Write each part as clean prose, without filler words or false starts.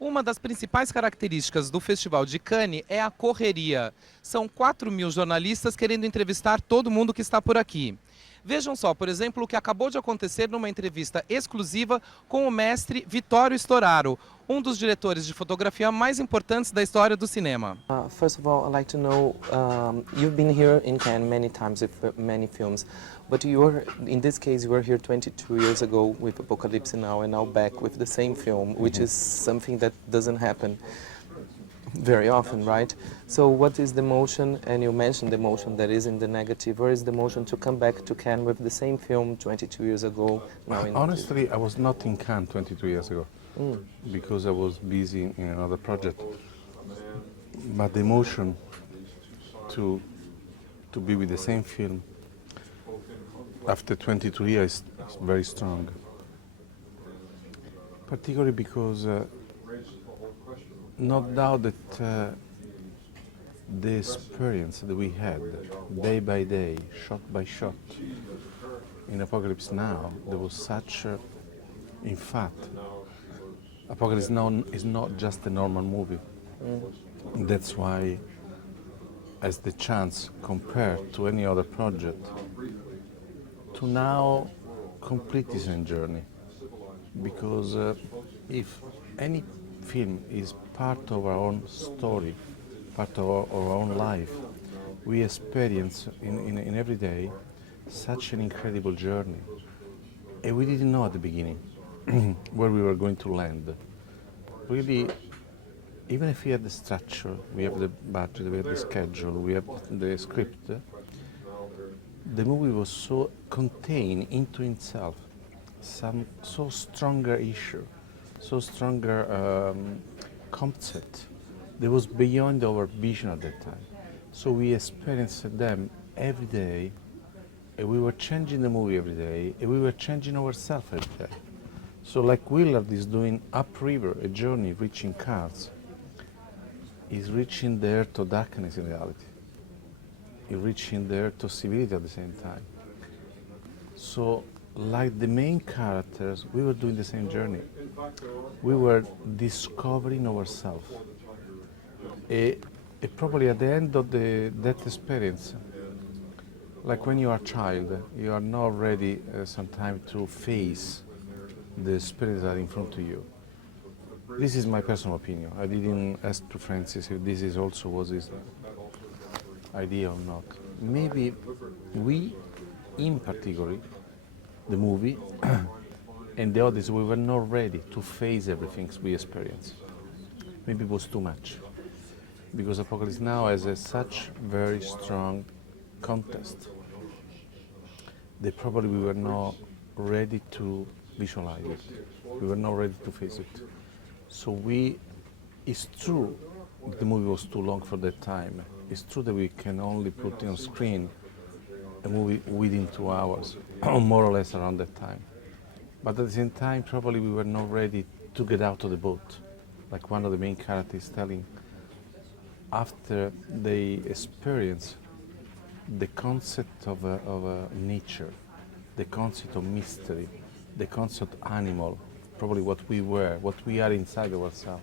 Uma das principais características do Festival de Cannes é a correria. São 4.000 jornalistas querendo entrevistar todo mundo que está por aqui. Vejam só, por exemplo, o que acabou de acontecer numa entrevista exclusiva com o mestre Vittorio Storaro, um dos diretores de fotografia mais importantes da história do cinema. First of all, I'd like to know, you've been here in Cannes many times with many films, but in this case, you were here 22 years ago with Apocalypse Now, and now back with the same film, which is something that doesn't happen very often, right? So what is the emotion, and you mentioned the emotion that is in the negative, where is the emotion to come back to Cannes with the same film 22 years ago? Honestly, I was not in Cannes 22 years ago because I was busy in another project. But the emotion to be with the same film after 22 years is very strong. Particularly because no doubt that the experience that we had day by day, shot by shot, in Apocalypse Now, there was such, in fact, Apocalypse Now is not just a normal movie. That's why, as the chance compared to any other project, to now complete this journey, because if any film is part of our own story, part of our own life, we experience in every day such an incredible journey. And we didn't know at the beginning where we were going to land. Really, even if we have the structure, we have the budget, we have the schedule, we have the script, the movie was so contained into itself, some so stronger issue, so stronger concept that was beyond our vision at that time. So we experienced them every day, and we were changing the movie every day, and we were changing ourselves every day. So like Willard is doing upriver, a journey reaching cars, is reaching there to darkness in reality. Is reaching there to civility at the same time. So like the main characters, we were doing the same journey. We were discovering ourselves. Probably at the end of that experience, like when you are a child, you are not ready sometimes to face the spirits that are in front of you. This is my personal opinion. I didn't ask to Francis if this is also was his idea or not. Maybe we, in particular, the movie and the audience, we were not ready to face everything we experienced. Maybe it was too much. Because Apocalypse Now has such very strong contest that probably we were not ready to visualize it. We were not ready to face it. So it's true the movie was too long for that time. It's true that we can only put on screen a movie within 2 hours, more or less around that time. But at the same time, probably we were not ready to get out of the boat. Like one of the main characters telling, after they experience the concept of nature, the concept of mystery, the concept of animal, probably what we are inside of ourselves.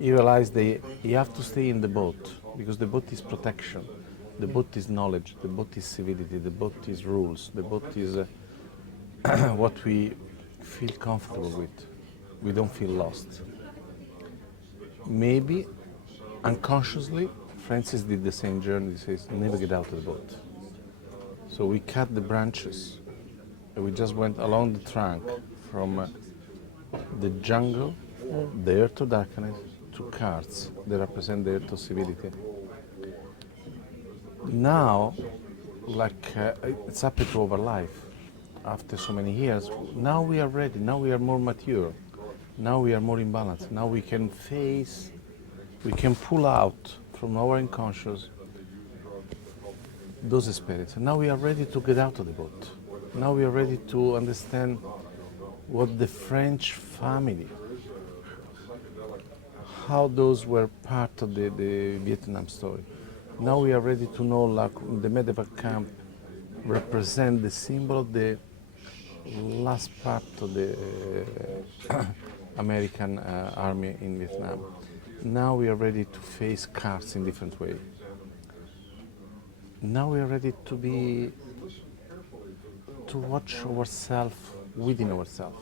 You realize you have to stay in the boat, because the boat is protection, the boat is knowledge, the boat is civility, the boat is rules, the boat is what we feel comfortable with. We don't feel lost. Maybe unconsciously, Francis did the same journey. He says, never get out of the boat. So we cut the branches, and we just went along the trunk from the jungle, there to darkness, to cards that represent there to civility. Now, like it's happened to our life, after so many years, now we are ready, now we are more mature, now we are more in balance, now we can face, we can pull out from our unconscious those experiences. Now we are ready to get out of the boat. Now we are ready to understand what the French family, how those were part of the Vietnam story. Now we are ready to know, like the medieval camp represent the symbol of the last part of the American army in Vietnam. Now we are ready to face cars in different way. Now we are ready to watch ourselves within ourselves.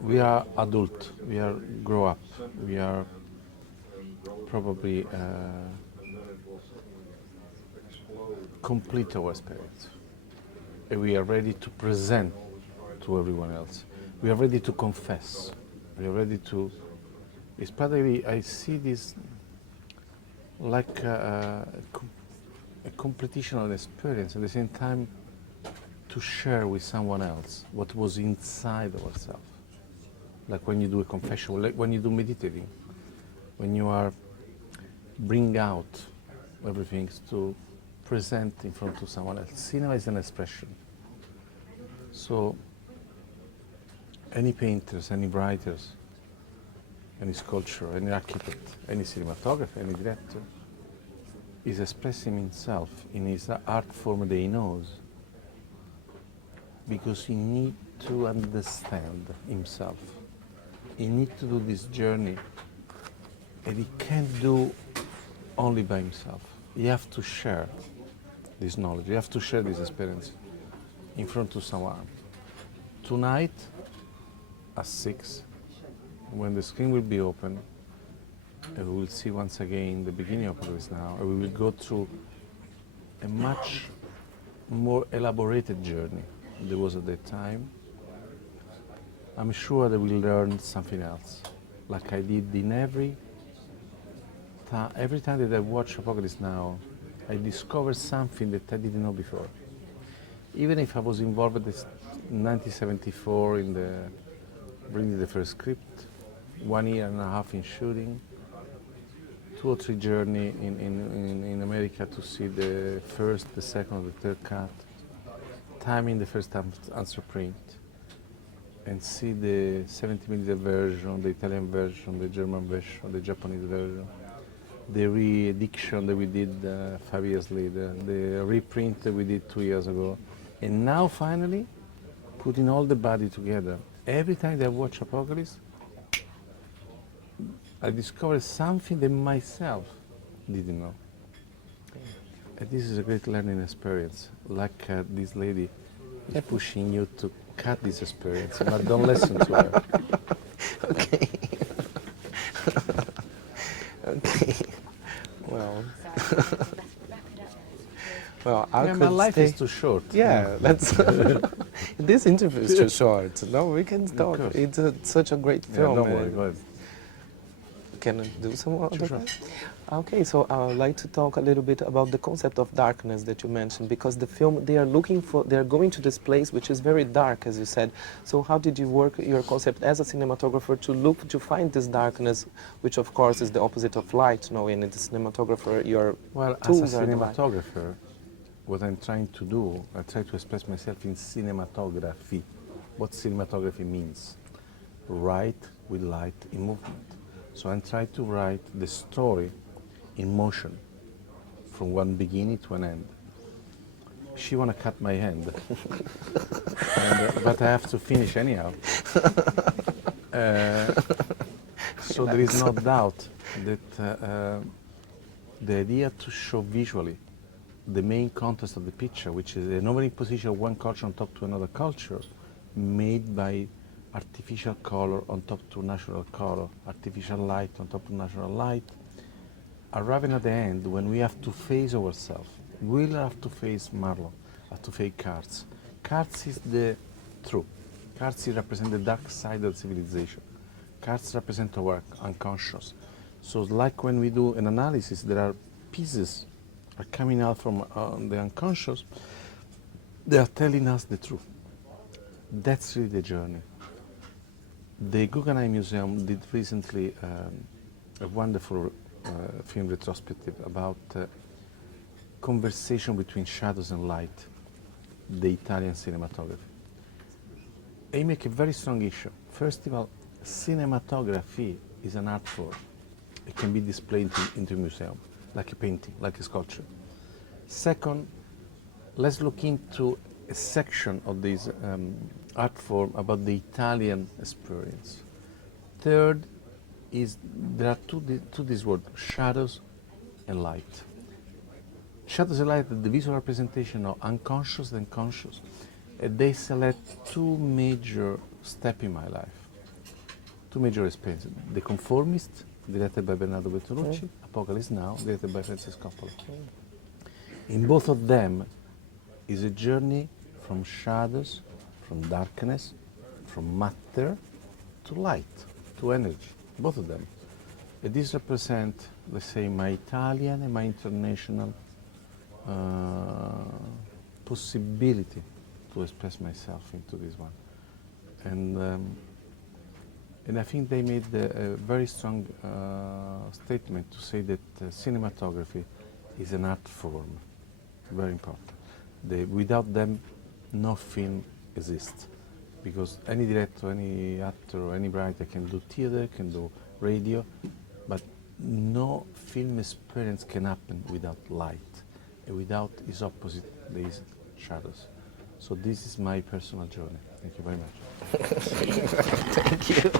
We are adult, we are grow up, we are probably complete our spirit. And we are ready to present to everyone else. We are ready to confess. We are ready to. It's partly, I see this like a competition of experience, at the same time to share with someone else what was inside of ourselves. Like when you do a confession, like when you do meditating, when you are bring out everything to present in front of someone else. Cinema is an expression. So any painters, any writers, any sculptor, any architect, any cinematographer, any director is expressing himself in his art form that he knows, because he needs to understand himself. He needs to do this journey, and he can't do only by himself. You have to share this knowledge, you have to share this experience in front of someone. Tonight, at 6, when the screen will be open, and we will see once again the beginning of Apocalypse Now, and we will go through a much more elaborated journey than there was at that time. I'm sure that we'll learn something else, like I did in every time that I watch Apocalypse Now, I discover something that I didn't know before. Even if I was involved in 1974 in the bringing the first script, 1 year and a half in shooting, 2 or 3 journey in America to see the first, the second, the third cut, timing the first answer print, and see the 70mm version, the Italian version, the German version, the Japanese version, the re-edition that we did 5 years later, the reprint that we did 2 years ago, and now finally putting all the body together. Every time that I watch Apocalypse, I discover something that myself didn't know. And this is a great learning experience. Like this lady is pushing you to cut this experience, but don't listen to her. Okay. Okay. Well. Well, I could My life stay. is too short. Yeah, that's. This interview is too short. No, we can talk. course. It's such a great Yeah, film. don't worry, and- go ahead. Can I do some other Sure. things? Okay, so I would like to talk a little bit about the concept of darkness that you mentioned, because the film, they are going to this place which is very dark, as you said. So how did you work your concept as a cinematographer to find this darkness, which of course is the opposite of light, no? And as a cinematographer, your Well, as tools a are the light. cinematographer, what I'm trying to do, I try to express myself in cinematography. What cinematography means. Write with light in movement. So I'm trying to write the story in motion, from one beginning to an end. She wanna cut my hand, but I have to finish anyhow. So there is no doubt that the idea to show visually the main context of the picture, which is an opening position of one culture on top to another culture, made by artificial color on top to natural color, artificial light on top of natural light, arriving at the end when we have to face ourselves. We'll have to face Marlon, have to face cards. Cards is the truth. Cards represent the dark side of civilization. Cards represent our unconscious. So like when we do an analysis, there are pieces are coming out from the unconscious. They are telling us the truth. That's really the journey. The Guggenheim Museum did recently a wonderful film retrospective about conversation between shadows and light, the Italian cinematography. They make a very strong issue. First of all, cinematography is an art form. It can be displayed into a museum, like a painting, like a sculpture. Second, let's look into a section of this art form about the Italian experience. third is there are two these words, shadows and light. Shadows and light are the visual representation of unconscious and conscious. And they select two major steps in my life, two major experiences. The Conformist, directed by Bernardo Bertolucci, Apocalypse Now, directed by Francis Coppola. In both of them is a journey from shadows, from darkness, from matter to light, to energy, both of them. And this represents, let's say, my Italian and my international possibility to express myself into this one. And I think they made a very strong statement to say that cinematography is an art form, very important. Without them, no film exists. Because any director, any actor, or any writer can do theater, can do radio, but no film experience can happen without light. And without its opposite, there is shadows. So this is my personal journey. Thank you very much. Thank you.